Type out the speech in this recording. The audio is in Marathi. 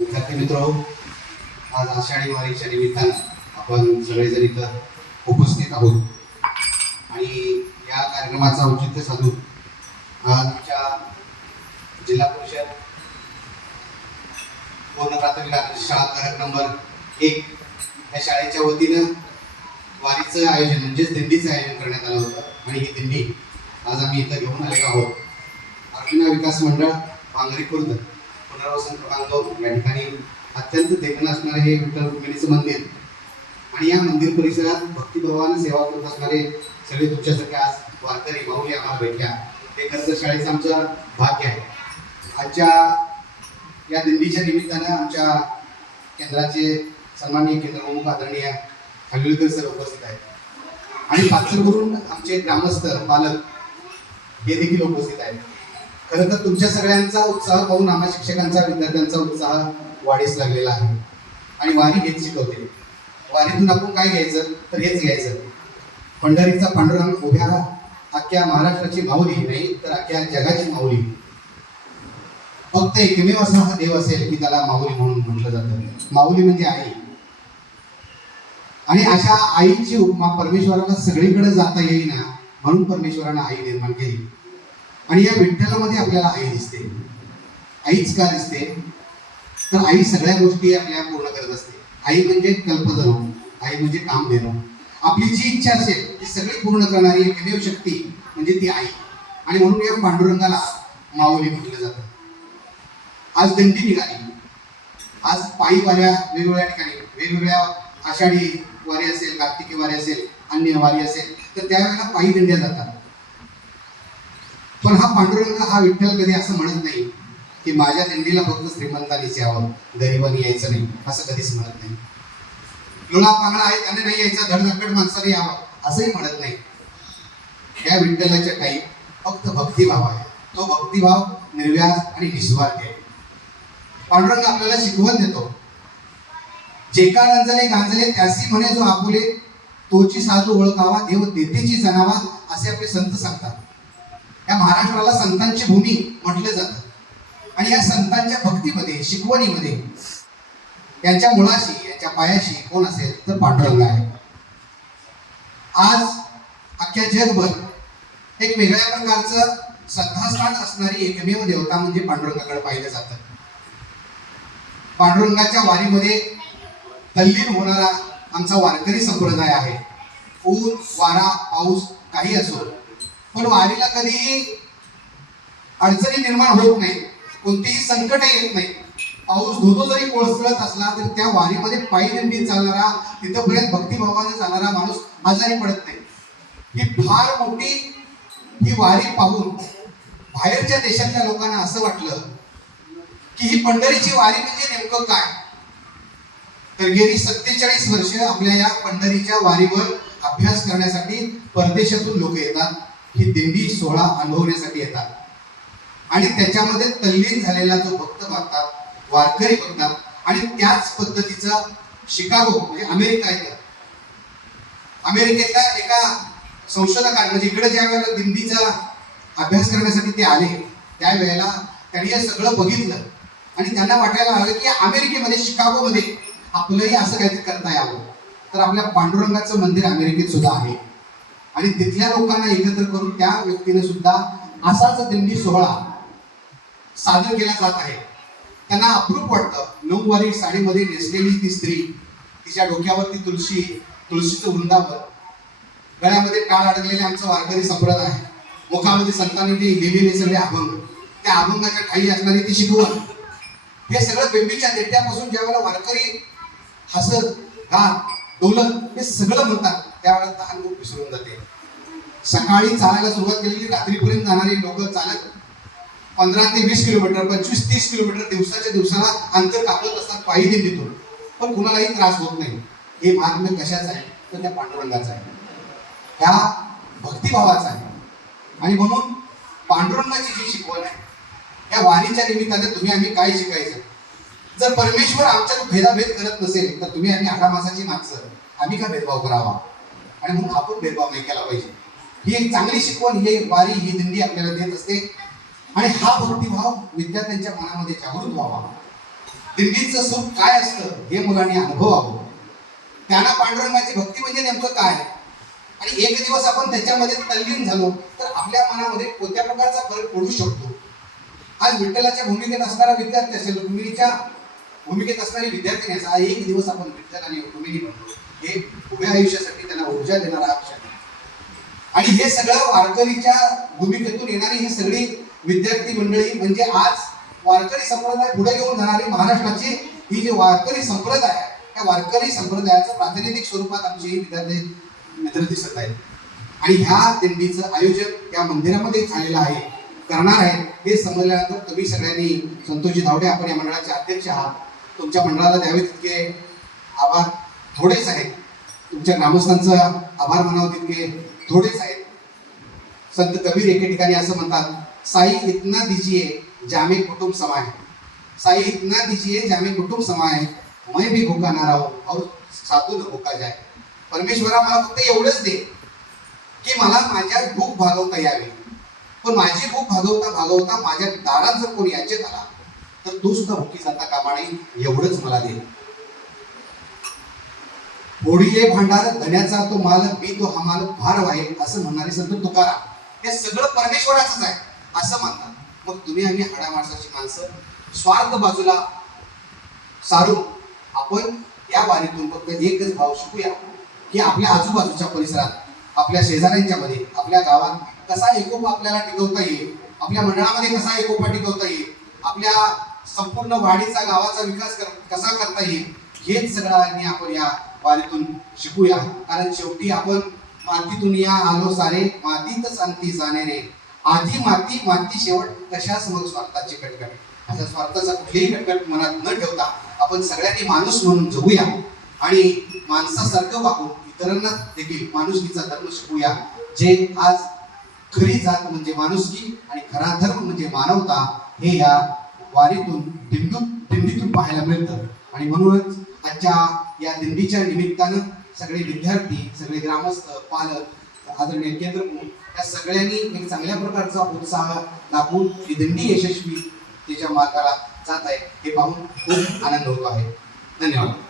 विद्यार्थी मित्र आज आषाढी वारीच्या निमित्तानं आपण सगळेजण इथं उपस्थित आहोत. आणि या कार्यक्रमाचा औचित्य साधून आज आमच्या जिल्हा परिषद पूर्ण प्राथमिक आदर्श शाळा घटक नंबर एक या शाळेच्या वतीनं वारीचं आयोजन म्हणजेच दिंडीचं आयोजन करण्यात आलं होतं. आणि ही दिंडी आज आम्ही इथं घेऊन आलेलो आहोत. अर्जुना विकास मंडळ पांगरी खुर्द. पुनर्वसन क्रमांक दोन या ठिकाणी अत्यंत देखणं असणारे हे विठ्ठल रुक्मिणीचं मंदिर. आणि या मंदिर परिसरात भक्तिभावानं सेवा करत असणारे सगळे तुमच्यासारखे आज वारकरी माऊली आम्हाला भेटल्या. ते खरंतर शाळेचं आमचं भाग्य आहे. आजच्या या दिंडीच्या निमित्तानं आमच्या केंद्राचे सन्माननीय केंद्रप्रमुख आदरणीय खानविलकर सर उपस्थित आहेत. आणि पाचरवरून आमचे ग्रामस्थ पालक हे देखील उपस्थित आहेत. खरं तर तुमच्या सगळ्यांचा उत्साह पाहून आम्हा शिक्षकांचा विद्यार्थ्यांचा उत्साह वाढीस लागलेला आहे. आणि वारी हेच शिकवते. वारीतून आपण काय घ्यायचं? तर हेच घ्यायचं. पंढरीचा पांडुरंग उभ्या अख्ख्या महाराष्ट्राची माऊली नाही तर अख्ख्या जगाची माऊली. फक्त एकमेव असा हा देव असेल की त्याला माऊली म्हणून म्हटलं जातं. माऊली म्हणजे आई. आणि अशा आईची उपमा परमेश्वराला सगळीकडे जाता येईना म्हणून परमेश्वरानं आई निर्माण केली. आणि या विठ्ठलामध्ये आपल्याला आई दिसते. आईच का दिसते? तर आई सगळ्या गोष्टी आपल्या पूर्ण करत असते. आई म्हणजे कल्पतरू आई म्हणजे काम देणं आपली जी इच्छा असेल ती सगळी पूर्ण करणारी एकमेव शक्ती म्हणजे ती आई. आणि म्हणून या पांडुरंगाला माऊली म्हटलं जातं. आज दंडी निघाली. आज पायी वाऱ्या वेगवेगळ्या ठिकाणी वेगवेगळ्या आषाढी वारी असेल कार्तिकी वारी असेल अन्य वारी असेल तर त्यावेळेला पायी दिंड्या जातात. पण हा पांडुरंग हा विठ्ठल कधी असं म्हणत नाही की माझ्या दिंडीला फक्त श्रीमंतानीच यावं गरिबांनी यायचं नाही असं कधीच म्हणत नाही. लोळा पांगळा आहे त्याने नाही यायचा धडधकड माणसाने यावं असंही म्हणत नाही. या विठ्ठलाच्या काही फक्त भक्तिभाव आहे तो भक्तिभाव निर्व्याज आणि निस्वार्थ आहे. पांडुरंग आपल्याला शिकवण देतो. जे का रंजले गांजले त्यासी म्हणे जो आपुले तोची साधू ओळखावा देव देतेची जनावा असे आपले संत सांगतात. या महाराष्ट्राला संतांची भूमी म्हटलं जातं. आणि या संतांच्या भक्तीमध्ये शिकवणीमध्ये यांच्या मुळाशी यांच्या पायाशी कोण असेल तर पांडुरंग आहे. आज अख्ख्या जगभर एक वेगळ्या प्रकारचं श्रद्धास्थान असणारी एकमेव देवता म्हणजे पांडुरंगाकडे पाहिलं जातं. पांडुरंगाच्या वारीमध्ये तल्लीन होणारा आमचा वारकरी संप्रदाय आहे. ऊन वारा पाऊस काही असो. पण वारीला कधीही अडचणी निर्माण होत नाही कोणतीही संकट येत नाही. पाऊस धोधो जरी कोसळत असला तरी त्या वारीमध्ये पायी दिंडीत चालणारा तिथपर्यंत भक्तिभावाने चालणारा माणूस आजारी पडत नाही. ही फार मोठी ही वारी पाहून बाहेरच्या देशातल्या लोकांना असं वाटलं की ही पंढरीची वारी म्हणजे नेमकं काय? तर गेली सत्तेचाळीस वर्ष आपल्या या पंढरीच्या वारीवर अभ्यास करण्यासाठी परदेशातून लोक येतात. ही दिंडी सोहळा अनुभवण्यासाठी येतात. आणि त्याच्यामध्ये तल्लीन झालेला जो भक्त बघतात वारकरी बघतात आणि त्याच पद्धतीचा शिकागो म्हणजे अमेरिका येतं अमेरिकेतल्या एका संशोधकाने म्हणजे इकडे ज्या वेळेला दिंडीचा अभ्यास करण्यासाठी ते आले त्यावेळेला त्यांनी हे सगळं बघितलं. आणि त्यांना वाटायला लागलं की अमेरिकेमध्ये शिकागोमध्ये आपलंही असं काहीतरी करता यावं. तर आपल्या पांडुरंगाचं मंदिर अमेरिकेत सुद्धा आहे. आणि तिथल्या लोकांना एकत्र करून त्या व्यक्तीने सुद्धा असाच दिंडी सोहळा सादर केला जात आहे. त्यांना अप्रूप वाटतं. नऊवारी साडीमध्ये नेसलेली ती स्त्री तिच्या डोक्यावरती तुळशी तुळशीचं वृंदावन. गळ्यामध्ये टाळ अडकलेले आमचं वारकरी संप्रदाय. मुखामध्ये संतांनी ते लिहिलेले सगळे अभंग. त्या अभंगाच्या ठाई असणारी ती शिकवण. हे सगळं बेंबीच्या नेट्यापासून ज्यावेळेला वारकरी हसत गात डोलत हे सगळं म्हणतात. त्यावेळेला तहान खूप विसरून जाते. सकाळी चालायला सुरुवात केलेली रात्रीपर्यंत जाणारी लोक चालत पंधरा ते वीस किलोमीटर पंचवीस तीस किलोमीटर दिवसाच्या दिवसाला अंतर कापत असतात पायी दिंडीतून पण कुणालाही त्रास होत नाही. हे मार्ग कशाचा आहे? तर त्या पांडुरंगाचा आहे. ह्या भक्तिभावाचा आहे. आणि म्हणून पांडुरंगाची जी शिकवण आहे या वारीच्या निमित्ताने तुम्ही आम्ही काय शिकायचं? जर परमेश्वर आमच्यात भेदाभेद करत नसेल तर तुम्ही आम्ही आडामासाची माणसं. आम्ही का भेदभाव करावा? आणि म्हणून आपण भेदभाव नाही केला पाहिजे. ही एक चांगली शिकवण ही वारी ही दिंडी आपल्याला देत असते. आणि हा भक्तिभाव विद्यार्थ्यांच्या मनामध्ये जागृत व्हावा. दिंडीचं सुख काय असतं हे मुलांनी अनुभवावं. त्यांना पांडुरंगाची भक्ती म्हणजे नेमकं काय? आणि एक दिवस आपण त्याच्यामध्ये तल्लीन झालो तर आपल्या मनामध्ये कोणत्या प्रकारचा फरक पडू शकतो? आज विठ्ठलाच्या भूमिकेत असणारा विद्यार्थी असेल रुक्मिणीच्या भूमिकेत असणारी विद्यार्थी असा एक दिवस आपण विठ्ठल आणि रुक्मिणी बनतो हे उभ्या आयुष्यासाठी त्यांना ऊर्जा देणारा आवश्यक आहे. आणि हे सगळं वारकरीच्या भूमिकेतून येणारी ही सगळी विद्यार्थी मंडळी म्हणजे आज वारकरी संप्रदाय पुढे घेऊन जाणारी महाराष्ट्राची ही जी वारकरी संप्रदाय आहे त्या वारकरी संप्रदायाचं प्रातिनिधिक स्वरूपात आमची ही विद्यार्थी मित्र दिसत आहेत. आणि ह्या दिंडीचं आयोजन या मंदिरामध्ये झालेलं आहे करणार आहे हे समजल्यानंतर तुम्ही सगळ्यांनी संतोषजी धावडे आपण या मंडळाचे अध्यक्ष आहात. तुमच्या मंडळाला द्यावे तितके आभार. थोडेच आहेत. तुमच्या ग्रामस्थांचं आभार मानावं तितके थोडेच आहेत. संत कबीर एके ठिकाणी असं म्हणतात साई इतना दिजिये जामे कुटुंब समाय. साई इतना दिजिये जामे कुटुंब समाय मैं भी भूका ना राहो और साधू न भूका जाय. परमेश्वरा मला फक्त एवढंच दे की मला माझ्या भूक भागवता यावी. पण माझी भूक भागवता भागवता माझ्या दारात जर कोणी याचे आला तर तू सुद्धा भुकी जाता कामा नये एवढंच मला दे. होडीये भांडार धन्याचा तो मालक मी तो हा मालक फार वाईट असं म्हणणारे संत तुकाराम. हे सगळं परमेश्वराचंच आहे असं म्हणतात. मग तुम्ही आम्ही हाडा माणसाची माणसं स्वार्थ बाजूला सारून आपण या वारीतून फक्त एकच भाव शिकूया की आपल्या आजूबाजूच्या परिसरात आपल्या शेजाऱ्यांच्या मध्ये आपल्या गावात कसा एकोपा आपल्याला टिकवता येईल आपल्या मंडळामध्ये कसा एकोपा टिकवता येईल आपल्या संपूर्ण वाढीचा गावाचा विकास कर- कसा करता येईल हेच सगळ्यांनी आपण या वारीतून शिकूया. कारण शेवटी आपण मातीतून या आलो सारे मातीतच अंती जाणे रे. आधी माती माती शेवट कशाच मग स्वार्थाची कटकट? अशा स्वार्थाचा कुठलीही कटकट मनात न ठेवता आपण सगळ्यांनी माणूस म्हणून जगूया आणि माणसासारखं वागून इतरांना देखील माणुसकीचा धर्म शिकूया. जे आज खरी जात म्हणजे माणुसकी आणि खरा धर्म म्हणजे मानवता हे या वारीतून दिंडून दिंडीतून पाहायला मिळतं. आणि म्हणूनच आजच्या या दिंडीच्या निमित्तानं सगळे विद्यार्थी सगळे ग्रामस्थ पालक आदरणीय केंद्र या सगळ्यांनी एक चांगल्या प्रकारचा उत्साह दाखवून ही दिंडी यशस्वी तिच्या मार्गाला जात आहे हे पाहून खूप आनंद होतो आहे. धन्यवाद.